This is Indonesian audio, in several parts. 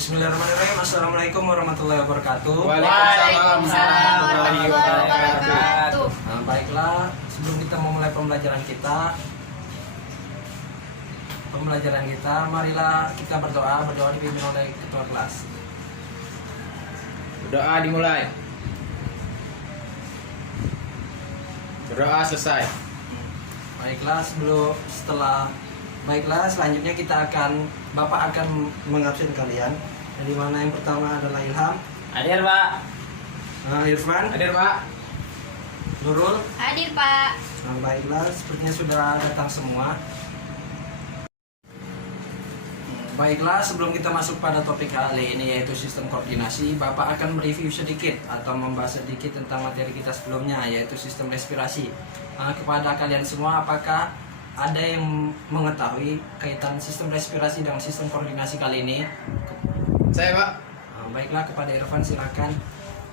Bismillahirrahmanirrahim. Assalamualaikum warahmatullahi wabarakatuh. Waalaikumsalam warahmatullahi wabarakatuh. Nah, baiklah, sebelum kita memulai pembelajaran kita, marilah kita berdoa dipimpin oleh ketua kelas. Berdoa dimulai. Berdoa selesai. Baiklah, selanjutnya Bapak akan mengabsen kalian. Dari mana yang pertama adalah Ilham, Hadir, Pak. Irfan, Hadir, Pak. Nurul. Hadir, Pak. Nah, baiklah, sepertinya sudah datang semua. Baiklah, sebelum kita masuk pada topik kali ini yaitu sistem koordinasi, Bapak akan mereview sedikit atau membahas sedikit tentang materi kita sebelumnya yaitu sistem respirasi. Kepada kalian semua, apakah ada yang mengetahui kaitan sistem respirasi dengan sistem koordinasi kali ini? Saya, Pak. Baiklah, kepada Irfan silakan.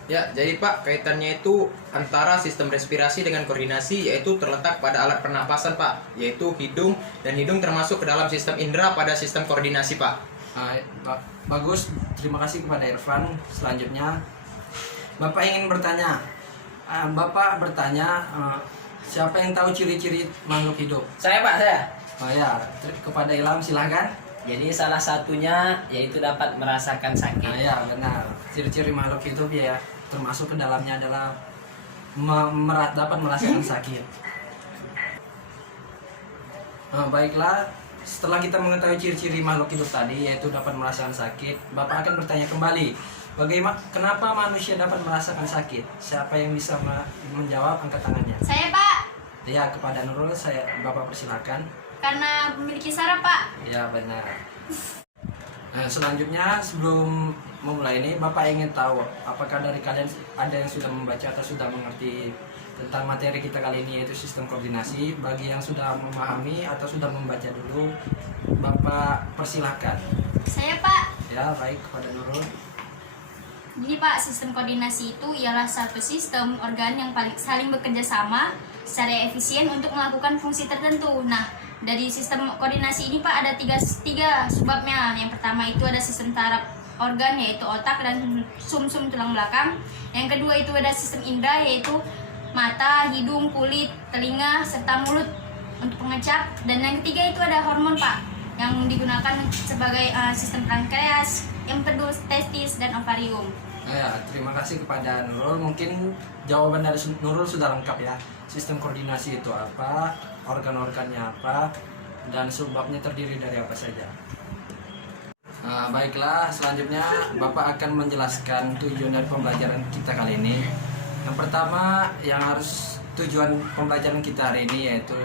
Ya, jadi Pak, kaitannya itu antara sistem respirasi dengan koordinasi yaitu terletak pada alat pernapasan, Pak, yaitu hidung, dan hidung termasuk ke dalam sistem indera pada sistem koordinasi, Pak. Bagus, terima kasih kepada Irfan. Selanjutnya, Bapak ingin bertanya. Siapa yang tahu ciri-ciri makhluk hidup? Saya, Pak, saya. Kepada Ilham silahkan. Jadi salah satunya yaitu dapat merasakan sakit. Ya, benar. Ciri-ciri makhluk hidup ya termasuk ke dalamnya adalah dapat merasakan sakit. Baiklah, setelah kita mengetahui ciri-ciri makhluk hidup tadi yaitu dapat merasakan sakit, Bapak akan bertanya kembali, kenapa manusia dapat merasakan sakit? Siapa yang bisa menjawab, angkat tangannya. Saya, Pak. Ya, kepada Nurul Bapak persilakan. Karena memiliki saraf, Pak. Ya, benar. Nah, selanjutnya sebelum memulai ini, Bapak ingin tahu apakah dari kalian ada yang sudah membaca atau sudah mengerti tentang materi kita kali ini yaitu sistem koordinasi. Bagi yang sudah memahami atau sudah membaca dulu, Bapak persilahkan. Saya, Pak. Ya, baik, kepada Nurul. Jadi, Pak, sistem koordinasi itu ialah satu sistem organ yang saling bekerja sama secara efisien untuk melakukan fungsi tertentu. Nah, dari sistem koordinasi ini, Pak, ada tiga sebabnya. Yang pertama itu ada sistem saraf organ yaitu otak dan sumsum tulang belakang. Yang kedua itu ada sistem indera yaitu mata, hidung, kulit, telinga, serta mulut untuk pengecap. Dan yang ketiga itu ada hormon, Pak, yang digunakan sebagai sistem pankreas, empedu, testis, dan ovarium. Ya, terima kasih kepada Nurul. Mungkin jawaban dari Nurul sudah lengkap ya. Sistem koordinasi itu apa, organ-organnya apa, dan sebabnya terdiri dari apa saja. Baiklah, selanjutnya Bapak akan menjelaskan tujuan dari pembelajaran kita kali ini. Yang pertama, tujuan pembelajaran kita hari ini yaitu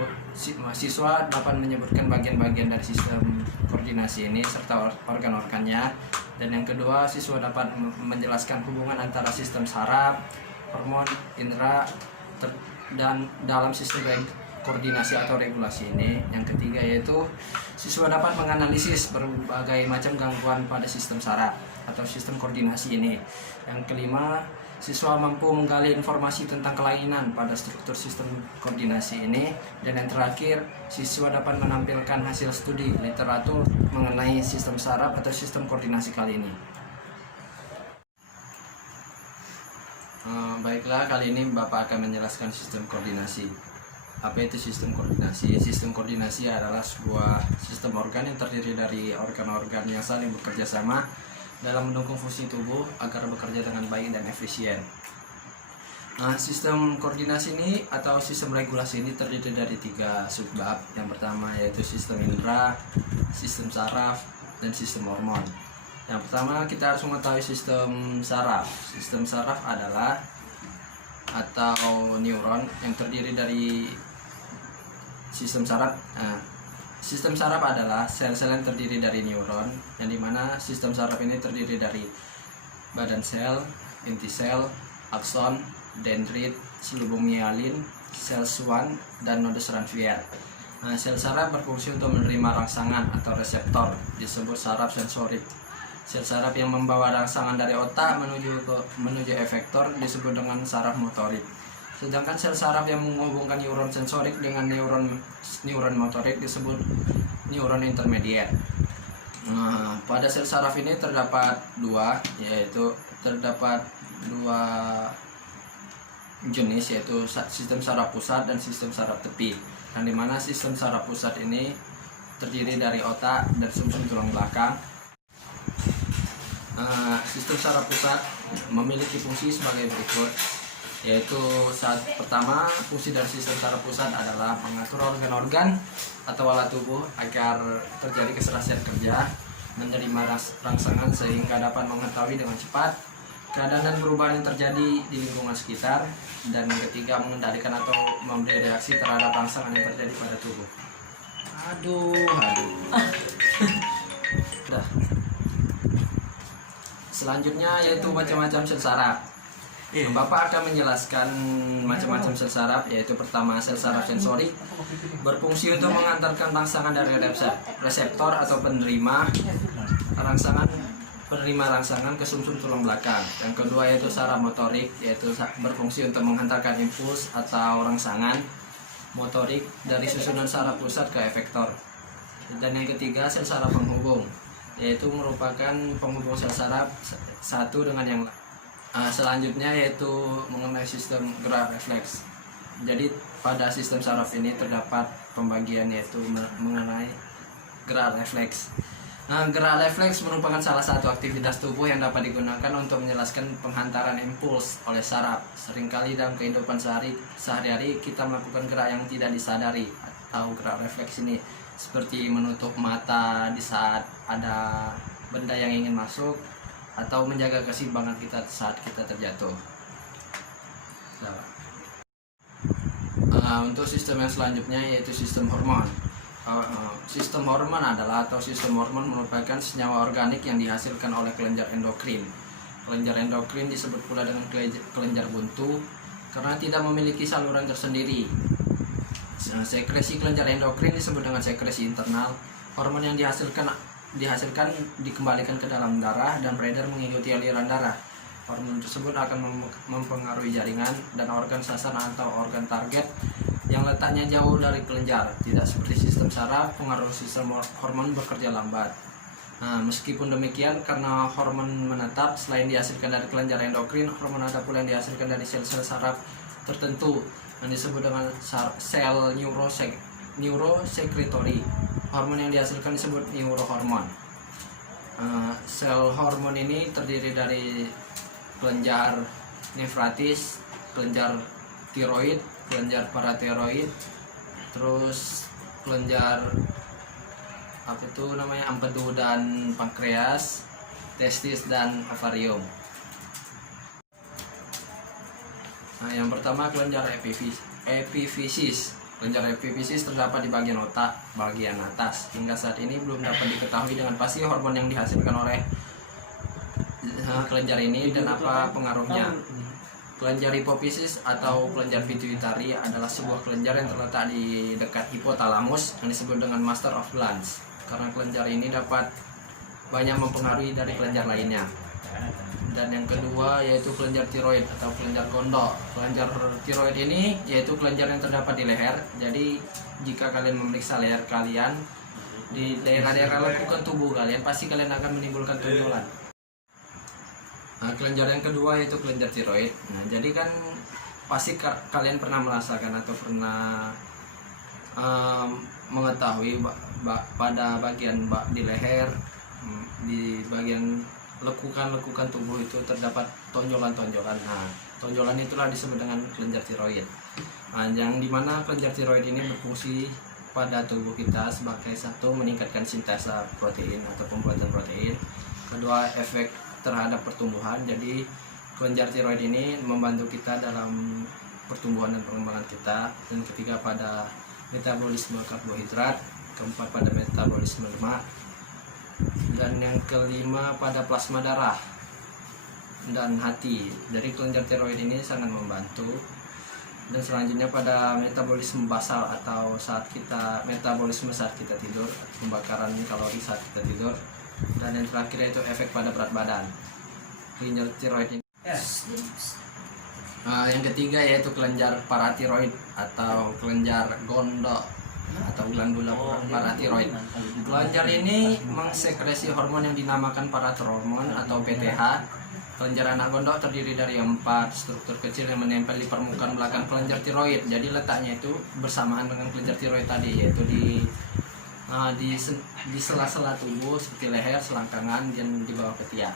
siswa dapat menyebutkan bagian-bagian dari sistem koordinasi ini serta organ-organnya. Dan yang kedua, siswa dapat menjelaskan hubungan antara sistem saraf, hormon, indera, dan dalam sistem koordinasi atau regulasi ini. Yang ketiga yaitu siswa dapat menganalisis berbagai macam gangguan pada sistem saraf atau sistem koordinasi ini. Yang kelima, siswa mampu menggali informasi tentang kelainan pada struktur sistem koordinasi ini. Dan yang terakhir, siswa dapat menampilkan hasil studi literatur mengenai sistem saraf atau sistem koordinasi kali ini. Baiklah, kali ini Bapak akan menjelaskan sistem koordinasi. Apa itu sistem koordinasi? Sistem koordinasi adalah sebuah sistem organ yang terdiri dari organ-organ yang saling bekerja sama dalam mendukung fungsi tubuh agar bekerja dengan baik dan efisien. Sistem koordinasi ini atau sistem regulasi ini terdiri dari tiga subbab. Yang pertama yaitu sistem indera, sistem saraf, dan sistem hormon. Yang pertama kita harus mengetahui sistem saraf. Sistem saraf adalah atau neuron yang terdiri dari sistem saraf. Sistem saraf adalah sel-sel yang terdiri dari neuron, yang dimana sistem saraf ini terdiri dari badan sel, inti sel, akson, dendrit, selubung myelin, sel Schwann, dan nodus Ranvier. Sel saraf berfungsi untuk menerima rangsangan atau reseptor, disebut saraf sensorik. Sel saraf yang membawa rangsangan dari otak menuju efektor disebut dengan saraf motorik. Sedangkan sel saraf yang menghubungkan neuron sensorik dengan neuron motorik disebut neuron intermediate. Nah, pada sel saraf ini terdapat dua jenis, yaitu sistem saraf pusat dan sistem saraf tepi. Yang dimana sistem saraf pusat ini terdiri dari otak dan sumsum tulang belakang. Sistem saraf pusat memiliki fungsi sebagai berikut, yaitu pertama, fungsi dari sistem saraf pusat adalah mengatur organ-organ atau alat tubuh agar terjadi keserasian kerja, menerima rangsangan sehingga dapat mengetahui dengan cepat keadaan dan perubahan yang terjadi di lingkungan sekitar, dan ketiga, mengendalikan atau memberi reaksi terhadap rangsangan yang terjadi pada tubuh. Udah. Selanjutnya yaitu macam-macam sel saraf. Bapak akan menjelaskan macam-macam sel saraf, yaitu pertama, sel saraf sensorik berfungsi untuk mengantarkan rangsangan dari reseptor atau penerima rangsangan ke sumsum tulang belakang. Yang kedua yaitu saraf motorik, yaitu berfungsi untuk menghantarkan impuls atau rangsangan motorik dari susunan saraf pusat ke efektor. Dan yang ketiga, sel saraf penghubung, yaitu merupakan penghubung sel saraf satu dengan yang lain. Selanjutnya yaitu mengenai sistem gerak refleks. Jadi pada sistem saraf ini terdapat pembagian, yaitu mengenai gerak refleks. Gerak refleks merupakan salah satu aktivitas tubuh yang dapat digunakan untuk menjelaskan penghantaran impuls oleh saraf. Seringkali dalam kehidupan sehari-hari kita melakukan gerak yang tidak disadari atau gerak refleks ini, seperti menutup mata di saat ada benda yang ingin masuk, atau menjaga keseimbangan kita saat kita terjatuh. Untuk sistem yang selanjutnya yaitu sistem hormon. Sistem hormon merupakan senyawa organik yang dihasilkan oleh kelenjar endokrin. Kelenjar endokrin disebut pula dengan kelenjar buntu karena tidak memiliki saluran tersendiri. Sekresi kelenjar endokrin disebut dengan sekresi internal. Hormon yang dihasilkan dikembalikan ke dalam darah dan beredar mengikuti aliran darah. Hormon tersebut akan mempengaruhi jaringan dan organ sasaran atau organ target yang letaknya jauh dari kelenjar. Tidak seperti sistem saraf, pengaruh sistem hormon bekerja lambat. Meskipun demikian, karena hormon menetap selain dihasilkan dari kelenjar endokrin, hormon ada pula yang dihasilkan dari sel-sel saraf tertentu yang disebut dengan sel neurosekretori. Hormon yang dihasilkan disebut neurohormon. Sel hormon ini terdiri dari kelenjar nefratis, kelenjar tiroid, kelenjar paratiroid, terus kelenjar empedu dan pankreas, testis dan ovarium. Yang pertama, kelenjar epifisis. Kelenjar epifisis terdapat di bagian otak bagian atas. Hingga saat ini belum dapat diketahui dengan pasti hormon yang dihasilkan oleh kelenjar ini dan apa pengaruhnya. Kelenjar hipofisis atau kelenjar pituitari adalah sebuah kelenjar yang terletak di dekat hipotalamus yang disebut dengan master of glands. Karena kelenjar ini dapat banyak mempengaruhi dari kelenjar lainnya. Dan yang kedua yaitu kelenjar tiroid atau kelenjar gondok. Kelenjar tiroid ini yaitu kelenjar yang terdapat di leher. Jadi jika kalian memeriksa leher kalian di daerah-daerah lekukan tubuh kalian, pasti kalian akan menimbulkan tonjolan. Kelenjar yang kedua yaitu kelenjar tiroid. Jadi kan pasti kalian pernah merasakan atau pernah mengetahui pada bagian di leher, di bagian lekukan tubuh itu terdapat tonjolan-tonjolan. Tonjolan itulah disebut dengan kelenjar tiroid. Yang dimana kelenjar tiroid ini berfungsi pada tubuh kita sebagai satu, meningkatkan sintesa protein atau pembuatan protein. Kedua, efek terhadap pertumbuhan. Jadi kelenjar tiroid ini membantu kita dalam pertumbuhan dan pengembangan kita. Dan ketiga, pada metabolisme karbohidrat. Keempat, pada metabolisme lemak. Dan yang kelima, pada plasma darah dan hati. Jadi kelenjar tiroid ini sangat membantu. Dan selanjutnya pada metabolisme basal atau metabolisme saat kita tidur, pembakaran kalori saat kita tidur. Dan yang terakhir yaitu efek pada berat badan. Kelenjar tiroid ini. Yang ketiga yaitu kelenjar paratiroid atau kelenjar gondok. atau glandula paratiroid. Kelenjar ini mengsekresi hormon yang dinamakan parathormon atau PTH. Kelenjar anak gondok terdiri dari 4 struktur kecil yang menempel di permukaan belakang kelenjar tiroid. Jadi letaknya itu bersamaan dengan kelenjar tiroid tadi, yaitu di sela-sela tubuh seperti leher, selangkangan, dan di bawah ketiak.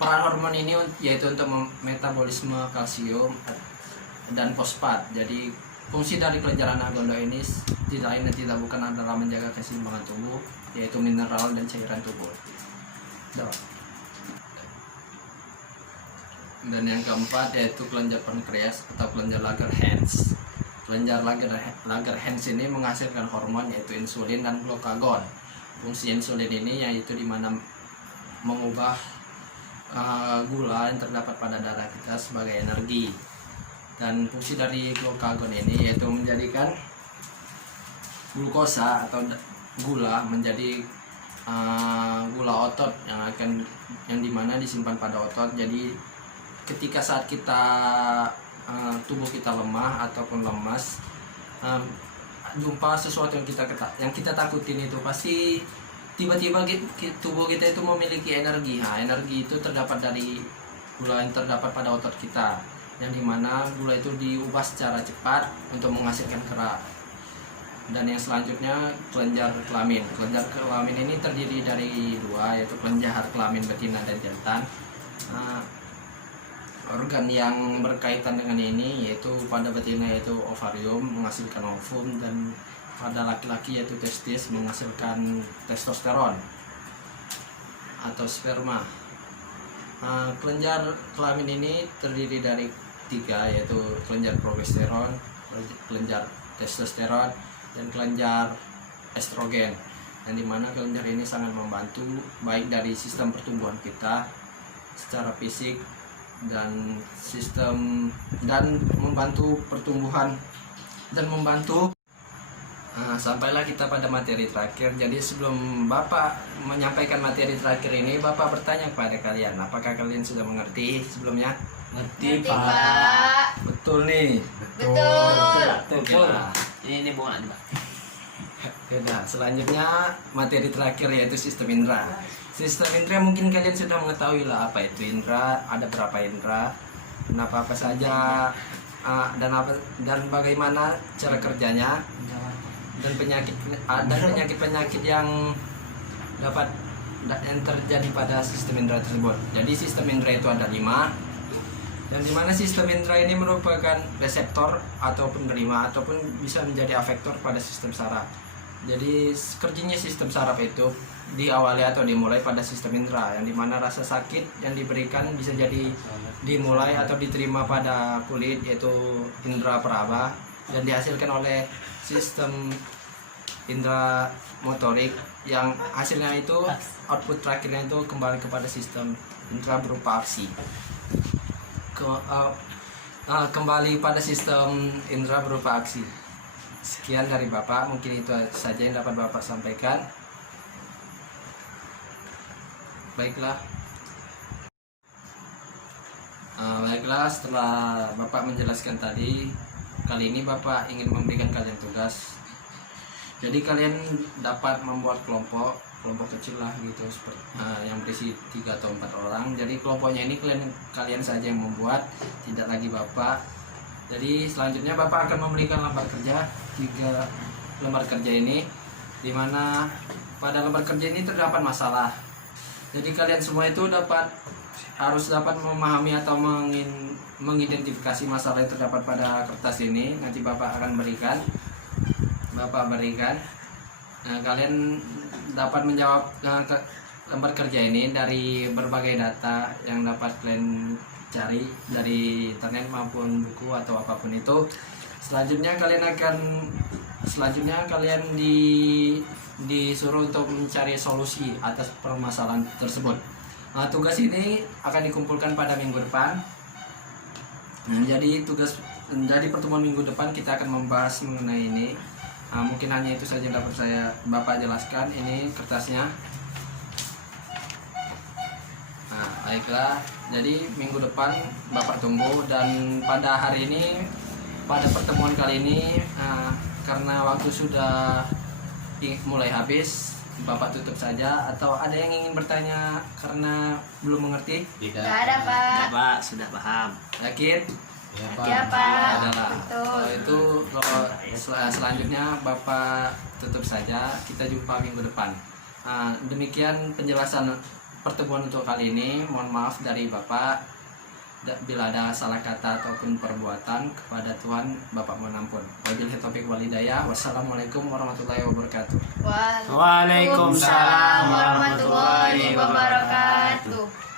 Peran hormon ini yaitu untuk metabolisme kalsium dan fosfat. Jadi fungsi dari kelenjar anak gondok ini tidak lain dan tidak bukan adalah menjaga keseimbangan tubuh, yaitu mineral dan cairan tubuh. Dan yang keempat yaitu kelenjar pankreas atau kelenjar Langerhans. Kelenjar Langerhans ini menghasilkan hormon yaitu insulin dan glukagon. Fungsi insulin ini yaitu dimana mengubah gula yang terdapat pada darah kita sebagai energi. Dan fungsi dari glukagon ini yaitu menjadikan glukosa atau gula menjadi gula otot yang dimana disimpan pada otot. Jadi ketika saat kita tubuh kita lemah ataupun lemas, jumpa sesuatu yang kita takutin itu pasti tiba-tiba tubuh kita itu memiliki energi. Energi itu terdapat dari gula yang terdapat pada otot kita, yang dimana gula itu diubah secara cepat untuk menghasilkan gerak. Dan yang selanjutnya kelenjar kelamin. Kelenjar kelamin ini terdiri dari 2, yaitu kelenjar kelamin betina dan jantan. Organ yang berkaitan dengan ini yaitu pada betina yaitu ovarium menghasilkan ovum, dan pada laki-laki yaitu testis menghasilkan testosteron atau sperma. Kelenjar kelamin ini terdiri dari 3, yaitu kelenjar progesteron, kelenjar testosteron, dan kelenjar estrogen, yang dimana kelenjar ini sangat membantu baik dari sistem pertumbuhan kita secara fisik dan membantu pertumbuhan dan membantu. Sampailah kita pada materi terakhir. Jadi sebelum Bapak menyampaikan materi terakhir ini, Bapak bertanya kepada kalian, apakah kalian sudah mengerti sebelumnya? Ngerti, Ngerti, Pak. Pak. Betul nih. Betul. Ini bunga nih, Pak. Nah, selanjutnya materi terakhir yaitu sistem indera. Sistem indera mungkin kalian sudah mengetahui lah apa itu indera, ada berapa indera, apa saja, dan bagaimana cara kerjanya, dan penyakit yang dapat yang terjadi pada sistem indera tersebut. Jadi sistem indera itu ada 5, dan dimana sistem indera ini merupakan reseptor atau penerima ataupun bisa menjadi afektor pada sistem saraf. Jadi kerjanya sistem saraf itu diawali atau dimulai pada sistem indera, yang dimana rasa sakit yang diberikan bisa jadi dimulai atau diterima pada kulit yaitu indera peraba, dan dihasilkan oleh sistem indera motorik, yang hasilnya itu output terakhirnya itu kembali kepada sistem indera berupa aksi. Kembali pada sistem indera berupa aksi. Sekian dari Bapak, mungkin itu saja yang dapat Bapak sampaikan. Baiklah, setelah Bapak menjelaskan tadi, kali ini Bapak ingin memberikan kalian tugas. Jadi kalian dapat membuat kelompok kecil lah gitu, yang berisi 3 atau 4 orang. Jadi kelompoknya ini kalian saja yang membuat, tidak lagi Bapak. Jadi selanjutnya Bapak akan memberikan lembar kerja, 3 lembar kerja ini, dimana pada lembar kerja ini terdapat masalah. Jadi kalian semua itu harus dapat memahami atau mengidentifikasi masalah yang terdapat pada kertas ini. Nanti Bapak akan berikan. Nah, kalian dapat menjawab lembar kerja ini dari berbagai data yang dapat kalian cari dari internet maupun buku atau apapun itu. Selanjutnya kalian disuruh untuk mencari solusi atas permasalahan tersebut. Nah, tugas ini akan dikumpulkan pada minggu depan. Nah, jadi pertemuan minggu depan kita akan membahas mengenai ini. Nah, mungkin hanya itu saja yang dapat Bapak jelaskan. Ini kertasnya. Nah, baiklah. Jadi minggu depan Bapak tunggu, dan pada hari ini, pada pertemuan kali ini, karena waktu sudah mulai habis, Bapak tutup saja. Atau ada yang ingin bertanya karena belum mengerti? Tidak ada Pak. Pak, sudah paham. Yakin? Ya Pak. Ada lah. Betul. Kalau itu selanjutnya Bapak tutup saja. Kita jumpa minggu depan. Demikian penjelasan pertemuan untuk kali ini. Mohon maaf dari Bapak bila ada salah kata ataupun perbuatan, kepada Tuhan Bapak mohon ampun. Wabillahi taufiq wal hidayah. Wassalamualaikum warahmatullahi wabarakatuh. Waalaikumsalam warahmatullahi wabarakatuh.